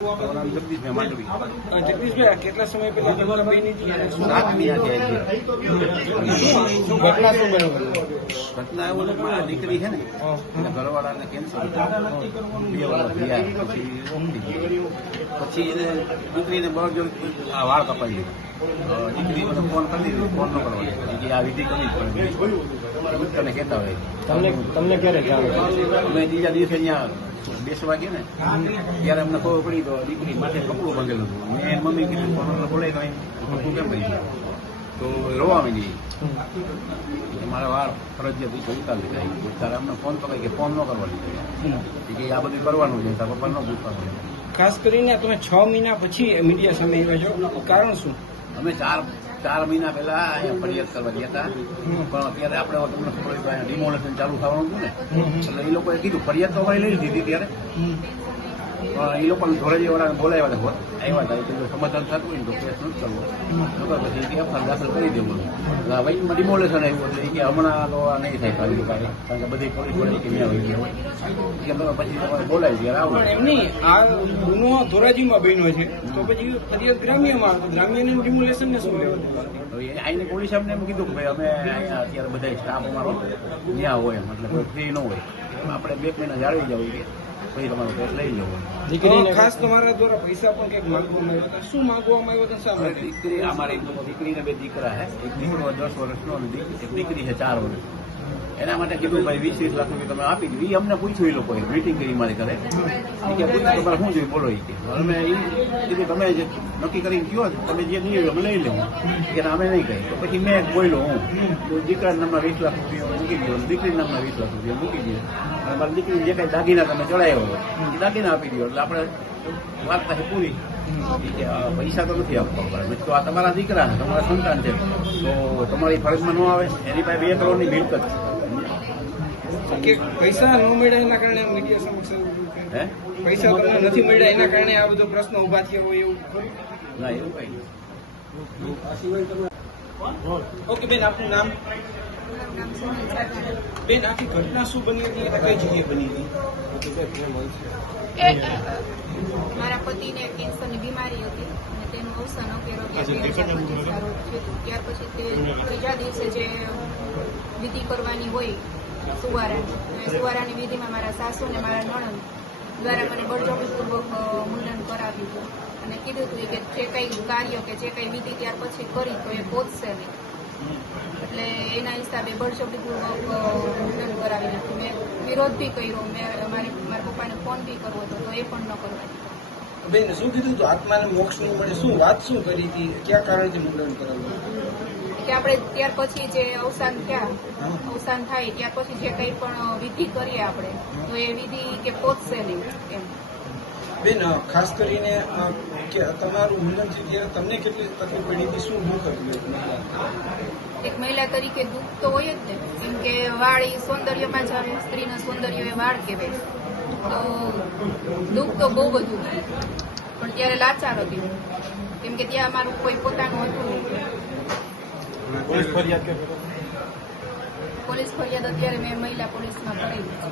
જગદીશભાઈ કેટલા સમય પહેલા તમારા બેની ઘટના એવું મારા દીકરી છે ને એના ઘરવાળાને કેન્સર 2 વર્ષ થયા પછી એને દીકરીને બહુ આ વાળ કપાઈ દીધા દીકરી મને ફોન કરી દીધો ફોન ન કરવાનો આ વિધિ કરવી પડે તને કહેતા હોય તમને ક્યારે અમે બીજા દિવસે અહીંયા બેસવા ગયા ને ત્યારે અમને ખબર પડી તો દીકરી માથે કપડું બાંધેલું હતું મેં મમ્મી કીધું ફોન બોલાય તો કપડું કેમ રહી ગયું તો રોવા માંડી મારા વાર ફરજિયાત ઉતારી લીધા ત્યારે અમને ફોન પકડી કે ફોન ન કરવાની કે આ બધું કરવાનું છે તારા પપ્પા ન પૂછવાનું. ખાસ કરીને તમે 6 મહિના પછી મીડિયા સામે આવ્યા છો, કારણ શું? અમે 4 મહિના પહેલા અહીંયા ફરિયાદ કરવા ગયા હતા, પણ અત્યારે આપણે તમને ખબર હોય ડિમોલેશન ચાલુ થવાનું હતું ને એટલે એ લોકોએ કીધું ફરિયાદ તો અમારી લઈ લીધી ત્યારે પણ એ લોકોને ધોળેજી વાળાને બોલાવ્યા હતા આવ્યા હતા એટલે સમાધાન થતું હોય ને તો કેસ નથી કરવો પછી એફઆઈઆર દાખલ કરી દેવું વચમાં ડિમોલેશન આવ્યું એટલે કે હમણાં તો આ નહીં થાય ખાલી કારણ કે બધી પોલીસ વળી કે ત્યાં હોય કે તમે પછી તમારે બોલાવી ત્યારે આવો એમની આ ગુનો ધોરાજીમાં બન્યો છે તો પછી ફરિયાદ ગ્રામ્યમાં ગ્રામ્યનું ડિમોલેશન ને શું લેવાનું? આઈને પોલીસ અમને એમ કીધું કે ભાઈ અમે અહીંયા અત્યારે બધા સ્ટાફ અમારો ત્યાં હોય મતલબ ફ્રી ન હોય આપણે 2 મહિના જાળવી જવું કે પછી તમારો કેસ લઈ લેવો. દીકરીને ખાસ તમારા દ્વારા પૈસા પણ કંઈક માંગવામાં આવ્યા હતા, શું માંગવામાં આવ્યો હતો? સામે દીકરી અમારી દીકરીને 2 દીકરા છે, એક દીકરો 10 વર્ષનો અને એક દીકરી છે 4 વર્ષ. એના માટે કીધું ભાઈ 20-20 લાખ રૂપિયા તમે આપી દીધું. એ અમને પૂછ્યું એ લોકોએ મીટિંગ કરી મારી ઘરે કે પૂછ્યું તમારે શું જોઈએ બોલો એ કે અમે એ કીધું તમે જે નક્કી કરીને કહો તમે જે નહીં અમે લઈ લેવું કે અમે નહીં કહી તો પછી મેં બોલ્યો હું દીકરાના નામના 20 લાખ રૂપિયા મૂકી દો, દીકરીના નામના 20 લાખ રૂપિયા મૂકી દો અને મારી દીકરી જે કાંઈ દાગીના તમે ચડાવ્યો હોય એ દાગીના આપી દો એટલે આપણે વાત થાય પૂરી. પૈસા તો નથી આપવા પડે તો આ તમારા દીકરા છે, તમારા સંતાન છે તો તમારી ફરજમાં ન આવે. એની પાસે 2 કરોડની મિલકત છે. પૈસા ન મળ્યા એના કારણે મીડિયા સમક્ષ હે પૈસા તમને નથી મળ્યા એના કારણે આ બધો પ્રશ્ન ઉભા થયો હોય એવું ના એવું કઈ નહીં. ઓકે બેન, આપનું નામ? બેન, આખી ઘટના શું બની હતી, કઈ જગ્યાએ બની હતી? મારા પતિને કેન્સરની બીમારી હતી અને તેનું અવસાન 11/2025 રોજ થયું. ત્યાર પછી તે ત્રીજા દિવસે જે વિધિ કરવાની હોય સુવારાની વિધિમાં મારા સાસુ અને મારા નણંદ દ્વારા મને બળજબરીપૂર્વક મુંડન કરાવ્યું હતું અને કીધું હતું કે જે કંઈ કાર્ય કે જે કંઈ વિધિ ત્યાર પછી કરી તો એ પહોંચશે નહીં, એટલે એના હિસાબે બળજબરીપૂર્વક મુંડન કરાવી નાખ્યું. મેં વિરોધ બી કર્યો, મેં મારા પપ્પાને ફોન બી કરવો હતો તો એ પણ ન કરવા દીધો. બેન, શું કીધું હતું? આત્માને મોક્ષ નહીં મળે, શું વાત શું કરી હતી, કયા કારણથી મુંડન કરાવ્યું? કે આપણે ત્યાર પછી જે અવસાન થાય ત્યાર પછી જે કંઈ પણ વિધિ કરીએ આપણે તો એ વિધિ કે પહોંચશે નહીં એમ. બેન, ખાસ કરીને કે તમારું મુંડન છે ત્યારે તમને કેટલી તકલીફ પડી હતી, શું દુઃખ હતું? એક મહિલા તરીકે દુઃખ તો હોય જ ને, કેમ કે વાળ એ સૌંદર્યમાં જ આવે, સ્ત્રીનું સૌંદર્ય એ વાળ કહેવાય, તો દુઃખ તો બહુ બધું પણ ત્યારે લાચાર હતી કેમ કે ત્યાં અમારું કોઈ પોતાનું હતું નહીં. પોલીસ ફરિયાદ અત્યારે મેં મહિલા પોલીસમાં કરેલી છે.